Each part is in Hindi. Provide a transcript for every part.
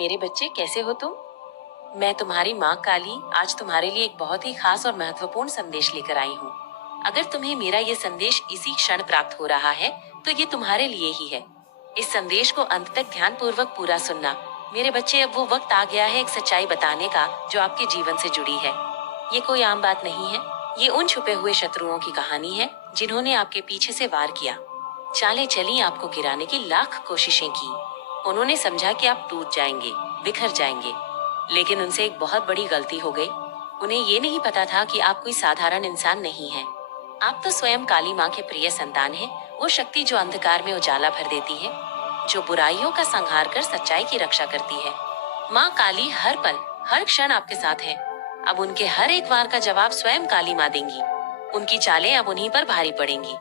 मेरे बच्चे, कैसे हो तुम? मैं तुम्हारी माँ काली आज तुम्हारे लिए एक बहुत ही खास और महत्वपूर्ण संदेश लेकर आई हूँ। अगर तुम्हें मेरा ये संदेश इसी क्षण प्राप्त हो रहा है तो ये तुम्हारे लिए ही है। इस संदेश को अंत तक ध्यान पूर्वक पूरा सुनना। मेरे बच्चे, अब वो वक्त आ गया है एक सच्चाई बताने का जो आपके जीवन से जुड़ी है। ये कोई आम बात नहीं है। ये उन छुपे हुए शत्रुओं की कहानी है जिन्होंने आपके पीछे से वार किया। चालें चली, आपको गिराने की लाख कोशिशें की। उन्होंने समझा कि आप टूट जाएंगे, बिखर जाएंगे, लेकिन उनसे एक बहुत बड़ी गलती हो गई। उन्हें ये नहीं पता था कि आप कोई साधारण इंसान नहीं हैं। आप तो स्वयं काली माँ के प्रिय संतान हैं, वो शक्ति जो अंधकार में उजाला भर देती है, जो बुराइयों का संहार कर सच्चाई की रक्षा करती है। माँ काली हर पल, हर क्षण आपके साथ है। अब उनके हर एक वार का जवाब स्वयं काली माँ देंगी। उनकी चालें अब उन्हीं पर भारी पड़ेंगी।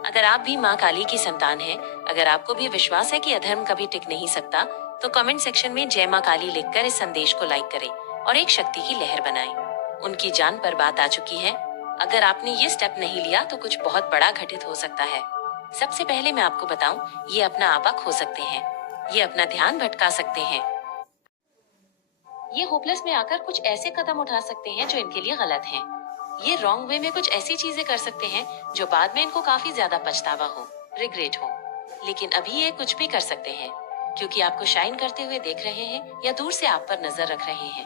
अगर आप भी माँ काली की संतान हैं, अगर आपको भी विश्वास है कि अधर्म कभी टिक नहीं सकता, तो कमेंट सेक्शन में जय माँ काली लिखकर इस संदेश को लाइक करें और एक शक्ति की लहर बनाएं। उनकी जान पर बात आ चुकी है। अगर आपने ये स्टेप नहीं लिया तो कुछ बहुत बड़ा घटित हो सकता है। सबसे पहले मैं आपको बताऊं, ये अपना आपा खो सकते हैं, ये अपना ध्यान भटका सकते हैं, ये होपलेस में आकर कुछ ऐसे कदम उठा सकते हैं जो इनके लिए गलत हैं। ये रॉन्ग वे में कुछ ऐसी चीजें कर सकते हैं जो बाद में इनको काफी ज्यादा पछतावा हो, रिग्रेट हो। लेकिन अभी ये कुछ भी कर सकते हैं क्योंकि आपको शाइन करते हुए देख रहे हैं या दूर से आप पर नजर रख रहे हैं।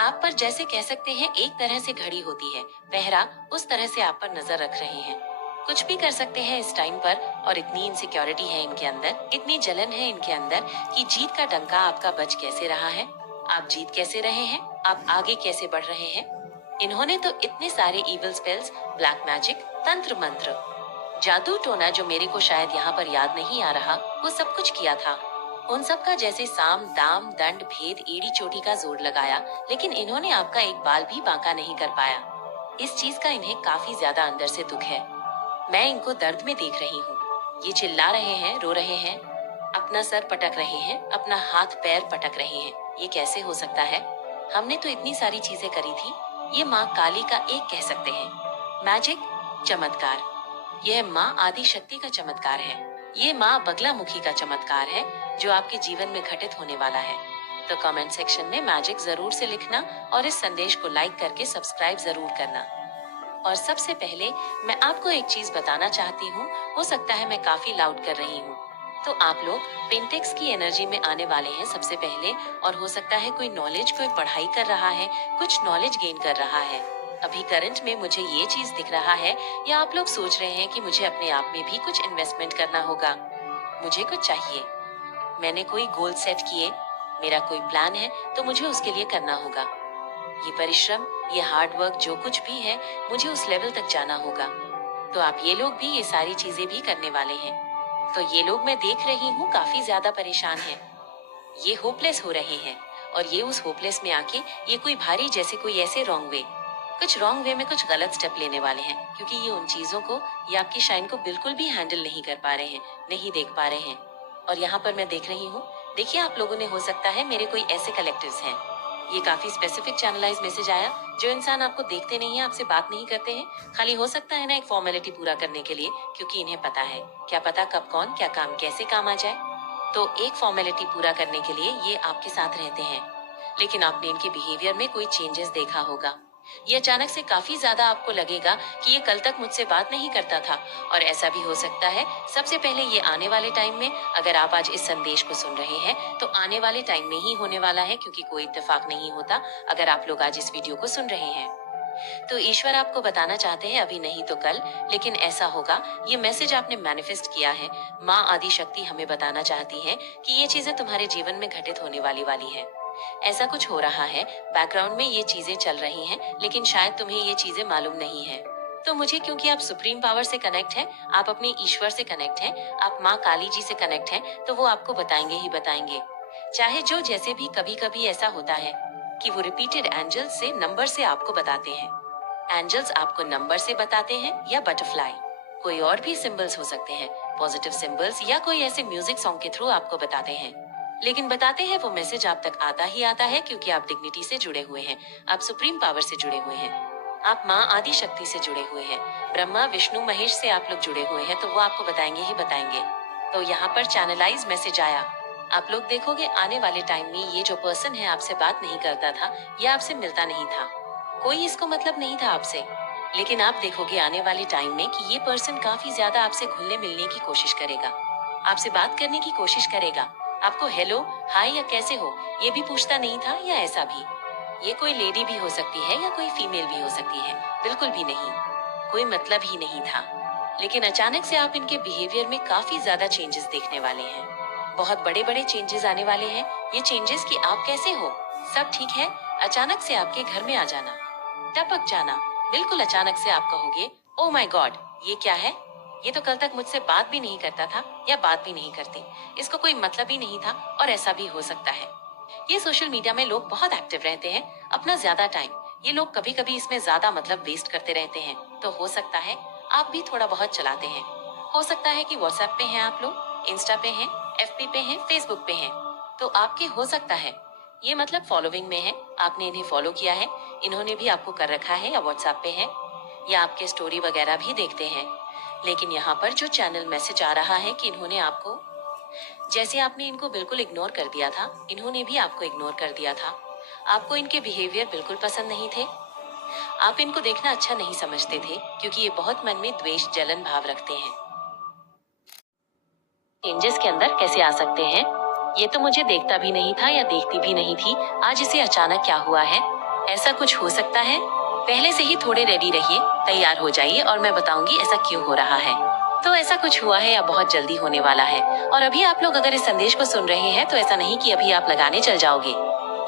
आप पर जैसे कह सकते हैं एक तरह से घड़ी होती है, पहरा उस तरह से आप पर नजर रख रहे हैं। कुछ भी कर सकते हैं इस टाइम पर, और इतनी इनसिक्योरिटी है इनके अंदर, इतनी जलन है इनके अंदर कि जीत का डंका आपका बज कैसे रहा है, आप जीत कैसे रहे हैं, आप आगे कैसे बढ़ रहे हैं। इन्होंने तो इतने सारे इविल स्पेल्स, ब्लैक मैजिक, तंत्र मंत्र, जादू टोना जो मेरे को शायद यहाँ पर याद नहीं आ रहा, वो सब कुछ किया था। उन सब का जैसे साम दाम दंड भेद एड़ी चोटी का जोर लगाया, लेकिन इन्होंने आपका एक बाल भी बांका नहीं कर पाया। इस चीज का इन्हें काफी ज्यादा अंदर से दुख है। मैं इनको दर्द में देख रही हूँ। ये चिल्ला रहे हैं, रो रहे हैं, अपना सर पटक रहे हैं, अपना हाथ पैर पटक रहे हैं। ये कैसे हो सकता है? हमने तो इतनी सारी चीजें करी थी। ये माँ काली का एक कह सकते हैं मैजिक, चमत्कार। यह माँ आदि शक्ति का चमत्कार है। ये माँ बगलामुखी का चमत्कार है जो आपके जीवन में घटित होने वाला है। तो कमेंट सेक्शन में मैजिक जरूर से लिखना और इस संदेश को लाइक करके सब्सक्राइब जरूर करना। और सबसे पहले मैं आपको एक चीज बताना चाहती हूँ। हो सकता है मैं काफी लाउड कर रही हूँ, तो आप लोग पेंटेक्स की एनर्जी में आने वाले हैं सबसे पहले। और हो सकता है कोई नॉलेज, कोई पढ़ाई कर रहा है, कुछ नॉलेज गेन कर रहा है। अभी करंट में मुझे ये चीज दिख रहा है, या आप लोग सोच रहे हैं कि मुझे अपने आप में भी कुछ इन्वेस्टमेंट करना होगा, मुझे कुछ चाहिए, मैंने कोई गोल सेट किए, मेरा कोई प्लान है, तो मुझे उसके लिए करना होगा। ये परिश्रम, ये हार्ड वर्क जो कुछ भी है, मुझे उस लेवल तक जाना होगा। तो आप ये लोग भी ये सारी चीजें भी करने वाले हैं। तो ये लोग, मैं देख रही हूँ, काफी ज्यादा परेशान हैं। ये होपलेस हो रहे हैं, और ये उस होपलेस में आके ये कोई भारी, जैसे कोई ऐसे रॉन्ग वे, कुछ रॉन्ग वे में कुछ गलत स्टेप लेने वाले हैं, क्योंकि ये उन चीजों को, ये आपकी शाइन को बिल्कुल भी हैंडल नहीं कर पा रहे हैं, नहीं देख पा रहे हैं। और यहाँ पर मैं देख रही हूँ, देखिए आप लोगों ने, हो सकता है मेरे कोई ऐसे कलेक्टिव्स हैं। ये काफी स्पेसिफिक चैनलाइज मैसेज आया। जो इंसान आपको देखते नहीं है, आपसे बात नहीं करते हैं, खाली हो सकता है ना एक फॉर्मेलिटी पूरा करने के लिए, क्योंकि इन्हें पता है, क्या पता कब कौन क्या काम कैसे काम आ जाए। तो एक फॉर्मेलिटी पूरा करने के लिए ये आपके साथ रहते हैं। लेकिन आपने इनके बिहेवियर में कोई चेंजेस देखा होगा। ये अचानक से काफी ज्यादा आपको लगेगा कि ये कल तक मुझसे बात नहीं करता था। और ऐसा भी हो सकता है, सबसे पहले ये आने वाले टाइम में, अगर आप आज इस संदेश को सुन रहे हैं तो आने वाले टाइम में ही होने वाला है, क्योंकि कोई इत्तेफाक नहीं होता अगर आप लोग आज इस वीडियो को सुन रहे हैं। तो ईश्वर आपको बताना चाहते हैं, अभी नहीं तो कल, लेकिन ऐसा होगा। ये मैसेज आपने मैनिफेस्ट किया है। माँ आदि शक्ति हमें बताना चाहती है कि ये चीजें तुम्हारे जीवन में घटित होने वाली है। ऐसा कुछ हो रहा है, बैकग्राउंड में ये चीजें चल रही हैं, लेकिन शायद तुम्हें ये चीजें मालूम नहीं है। तो मुझे, क्योंकि आप सुप्रीम पावर से कनेक्ट हैं, आप अपने ईश्वर से कनेक्ट हैं, आप माँ काली जी से कनेक्ट हैं, तो वो आपको बताएंगे ही बताएंगे। चाहे जो जैसे भी, कभी कभी ऐसा होता है कि वो रिपीटेड एंजल्स से, नंबर से आपको बताते हैं। एंजल्स आपको नंबर से बताते हैं, या बटरफ्लाई, कोई और भी सिंबल्स हो सकते हैं, पॉजिटिव सिंबल्स, या कोई ऐसे म्यूजिक सॉन्ग के थ्रू आपको बताते हैं। लेकिन बताते हैं वो मैसेज आप तक आता ही आता है, क्योंकि आप डिग्निटी से जुड़े हुए हैं, आप सुप्रीम पावर से जुड़े हुए हैं, आप माँ आदि शक्ति से जुड़े हुए हैं, ब्रह्मा विष्णु महेश से आप लोग जुड़े हुए हैं, तो वो आपको बताएंगे ही बताएंगे। तो यहाँ पर चैनलाइज मैसेज आया। आप लोग देखोगे आने वाले टाइम में ये जो पर्सन है आपसे बात नहीं करता था या आपसे मिलता नहीं था, कोई इसको मतलब नहीं था आपसे। लेकिन आप देखोगे आने वाले टाइम में कि ये पर्सन काफी ज्यादा आपसे घुलने मिलने की कोशिश करेगा, आपसे बात करने की कोशिश करेगा। आपको हेलो, हाय या कैसे हो ये भी पूछता नहीं था, या ऐसा भी। ये कोई लेडी भी हो सकती है या कोई फीमेल भी हो सकती है, बिल्कुल भी नहीं, कोई मतलब ही नहीं था। लेकिन अचानक से आप इनके बिहेवियर में काफी ज्यादा चेंजेस देखने वाले हैं, बहुत बड़े बड़े चेंजेस आने वाले हैं। ये चेंजेस कि आप कैसे हो, सब ठीक है, अचानक से आपके घर में आ जाना, टपक जाना, बिल्कुल अचानक से आप कहोगे ओ माय गॉड, ये क्या है, ये तो कल तक मुझसे बात भी नहीं करता था या बात भी नहीं करती, इसको कोई मतलब ही नहीं था। और ऐसा भी हो सकता है। ये सोशल मीडिया में लोग बहुत एक्टिव रहते हैं, अपना ज्यादा टाइम ये लोग कभी कभी इसमें ज्यादा मतलब वेस्ट करते रहते हैं। तो हो सकता है आप भी थोड़ा बहुत चलाते हैं। हो सकता है कि व्हाट्सएप पे हैं आप लोग, इंस्टा पे हैं, एफबी पे हैं, फेसबुक पे हैं। तो आपके हो सकता है ये मतलब फॉलोइंग में है, आपने इन्हें फॉलो किया है, इन्होंने भी आपको कर रखा है, या व्हाट्सएप पे है, या आपके स्टोरी वगैरह भी देखते हैं। लेकिन यहाँ पर जो चैनल मैसेज आ रहा है कि इन्होंने आपको, जैसे आपने इनको बिल्कुल इग्नोर कर दिया था, इन्होंने भी आपको इग्नोर कर दिया था। आपको इनके बिहेवियर बिल्कुल पसंद नहीं थे, आप इनको देखना अच्छा नहीं समझते थे, क्योंकि ये बहुत मन में द्वेष जलन भाव रखते हैं। चेंजेस के अंदर कैसे आ सकते हैं, ये तो मुझे देखता भी नहीं था या देखती भी नहीं थी, आज इसे अचानक क्या हुआ है, ऐसा कुछ हो सकता है। पहले से ही थोड़े रेडी रहिए, तैयार हो जाइए और मैं बताऊंगी ऐसा क्यों हो रहा है। तो ऐसा कुछ हुआ है या बहुत जल्दी होने वाला है। और अभी आप लोग अगर इस संदेश को सुन रहे हैं तो ऐसा नहीं कि अभी आप लगाने चल जाओगे,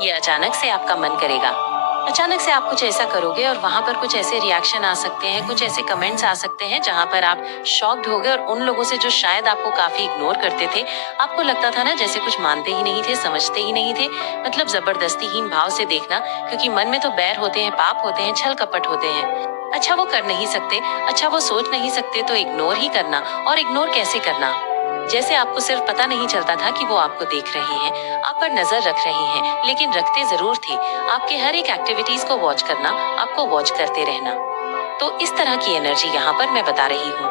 ये अचानक से आपका मन करेगा, अचानक से आप कुछ ऐसा करोगे और वहाँ पर कुछ ऐसे रिएक्शन आ सकते हैं, कुछ ऐसे कमेंट्स आ सकते हैं जहाँ पर आप शॉक्ड हो गए। और उन लोगों से जो शायद आपको काफी इग्नोर करते थे, आपको लगता था ना जैसे कुछ मानते ही नहीं थे, समझते ही नहीं थे, मतलब जबरदस्तीहीन भाव से देखना, क्योंकि मन में तो बैर होते हैं, पाप होते हैं, छल कपट होते हैं। अच्छा वो कर नहीं सकते, अच्छा वो सोच नहीं सकते, तो इग्नोर ही करना। और इग्नोर कैसे करना, जैसे आपको सिर्फ पता नहीं चलता था कि वो आपको देख रहे हैं, आप पर नजर रख रहे हैं, लेकिन रखते जरूर थे। आपके हर एक एक्टिविटीज को वॉच करना, आपको वॉच करते रहना। तो इस तरह की एनर्जी यहाँ पर मैं बता रही हूँ।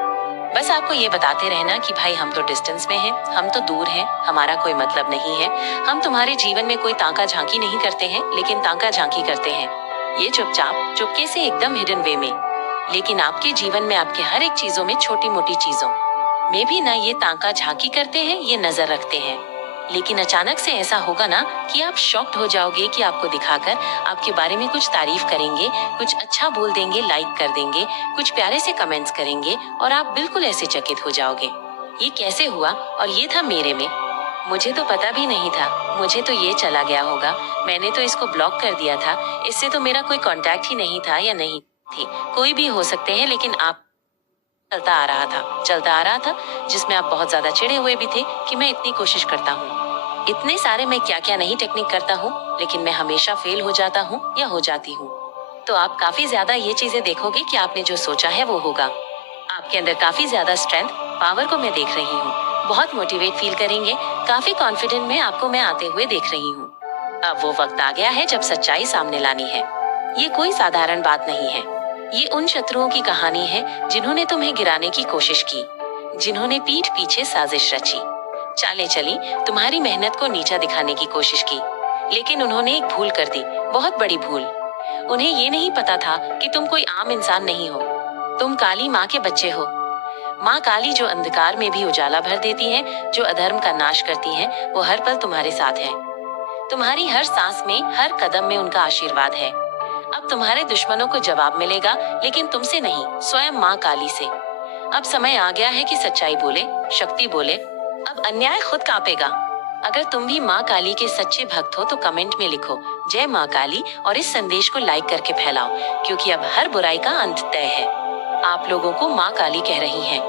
बस आपको ये बताते रहना कि भाई हम तो डिस्टेंस में हैं, हम तो दूर हैं, हमारा कोई मतलब नहीं है, हम तुम्हारे जीवन में कोई ताका झांकी नहीं करते हैं, लेकिन ताका झांकी करते हैं ये चुपचाप चुपके से, एकदम हिडन वे में। लेकिन आपके जीवन में आपके हर एक चीजों में, छोटी मोटी चीजों में भी ना ये ताका झांकी करते हैं, ये नजर रखते हैं। लेकिन अचानक से ऐसा होगा ना कि आप शॉक्ड हो जाओगे कि आपको दिखाकर आपके बारे में कुछ तारीफ करेंगे, कुछ अच्छा बोल देंगे, लाइक कर देंगे, कुछ प्यारे से कमेंट्स करेंगे और आप बिल्कुल ऐसे चकित हो जाओगे, ये कैसे हुआ और ये था मेरे में, मुझे तो पता भी नहीं था, मुझे तो ये चला गया होगा, मैंने तो इसको ब्लॉक कर दिया था, इससे तो मेरा कोई कांटेक्ट ही नहीं था या नहीं थी, कोई भी हो सकते हैं। लेकिन आप चलता आ रहा था, जिसमें आप बहुत ज्यादा चिढ़े हुए भी थे कि मैं इतनी कोशिश करता हूँ, इतने सारे मैं क्या क्या नहीं टेक्निक करता हूँ, लेकिन मैं हमेशा फेल हो जाता हूँ या हो जाती हूँ। तो आप काफी ज्यादा ये चीजें देखोगे कि आपने जो सोचा है वो होगा। आपके अंदर काफी ज्यादा स्ट्रेंथ, पावर को मैं देख रही हूँ, बहुत मोटिवेट फील करेंगे, काफी कॉन्फिडेंट में आपको मैं आते हुए देख रही हूँ। अब वो वक्त आ गया है जब सच्चाई सामने लानी है। ये कोई साधारण बात नहीं है, ये उन शत्रुओं की कहानी है जिन्होंने तुम्हें गिराने की कोशिश की, जिन्होंने पीठ पीछे साजिश रची, चालें चली, तुम्हारी मेहनत को नीचा दिखाने की कोशिश की। लेकिन उन्होंने एक भूल कर दी, बहुत बड़ी भूल। उन्हें ये नहीं पता था कि तुम कोई आम इंसान नहीं हो, तुम काली माँ के बच्चे हो। माँ काली जो अंधकार में भी उजाला भर देती है, जो अधर्म का नाश करती है, वो हर पल तुम्हारे साथ है। तुम्हारी हर सांस में, हर कदम में उनका आशीर्वाद है। अब तुम्हारे दुश्मनों को जवाब मिलेगा, लेकिन तुमसे नहीं, स्वयं माँ काली से। अब समय आ गया है कि सच्चाई बोले, शक्ति बोले, अब अन्याय खुद कांपेगा। अगर तुम भी माँ काली के सच्चे भक्त हो तो कमेंट में लिखो जय माँ काली और इस संदेश को लाइक करके फैलाओ, क्योंकि अब हर बुराई का अंत तय है। आप लोगों को माँ काली कह रही हैं।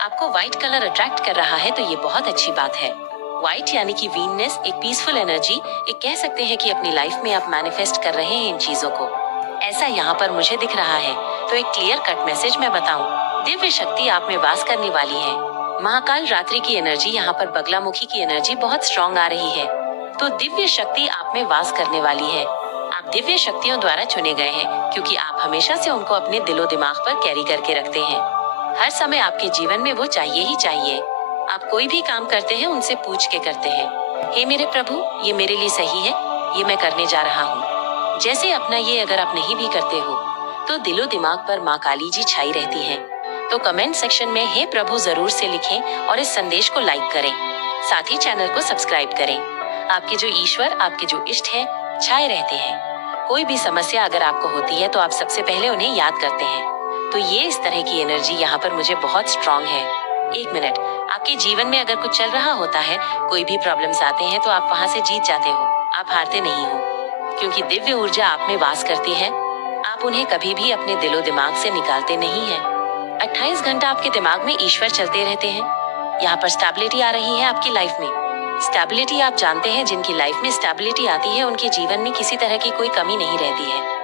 आपको व्हाइट कलर अट्रैक्ट कर रहा है तो ये बहुत अच्छी बात है। व्हाइट यानी कि वीननेस, एक पीसफुल एनर्जी, एक कह सकते हैं कि अपनी लाइफ में आप मैनिफेस्ट कर रहे हैं इन चीजों को। ऐसा यहाँ पर मुझे दिख रहा है। तो एक क्लियर कट मैसेज मैं बताऊं, दिव्य शक्ति आप में वास करने वाली है। महाकाल रात्रि की एनर्जी, यहाँ पर बगलामुखी की एनर्जी बहुत स्ट्रॉन्ग आ रही है। तो दिव्य शक्ति आप में वास करने वाली है। आप दिव्य शक्तियों द्वारा चुने गए हैं, क्योंकि आप हमेशा से उनको अपने दिलो दिमाग पर कैरी करके रखते हैं। हर समय आपके जीवन में वो चाहिए ही चाहिए। आप कोई भी काम करते हैं उनसे पूछ के करते हैं, हे मेरे प्रभु, ये मेरे लिए सही है, ये मैं करने जा रहा हूँ। जैसे अपना ये अगर आप नहीं भी करते हो तो दिलो दिमाग पर माँ काली जी छाई रहती है। तो कमेंट सेक्शन में हे प्रभु जरूर से लिखें और इस संदेश को लाइक करें। साथ ही चैनल को सब्सक्राइब करें। आपके जो ईश्वर, आपके जो इष्ट है, छाए रहते हैं। कोई भी समस्या अगर आपको होती है तो आप सबसे पहले उन्हें याद करते हैं। तो ये इस तरह की एनर्जी यहाँ पर मुझे बहुत स्ट्रांग है। एक मिनट, आपके जीवन में अगर कुछ चल रहा होता है, कोई भी प्रॉब्लम्स आते हैं तो आप वहाँ से जीत जाते हो, आप हारते नहीं हो, क्योंकि दिव्य ऊर्जा आप में वास करती है। आप उन्हें कभी भी अपने दिलो दिमाग से निकालते नहीं हैं। 28 घंटा आपके दिमाग में ईश्वर चलते रहते हैं। यहाँ पर स्टेबिलिटी आ रही है आपकी लाइफ में। स्टेबिलिटी आप जानते हैं, जिनकी लाइफ में स्टेबिलिटी आती है उनके जीवन में किसी तरह की कोई कमी नहीं रहती है।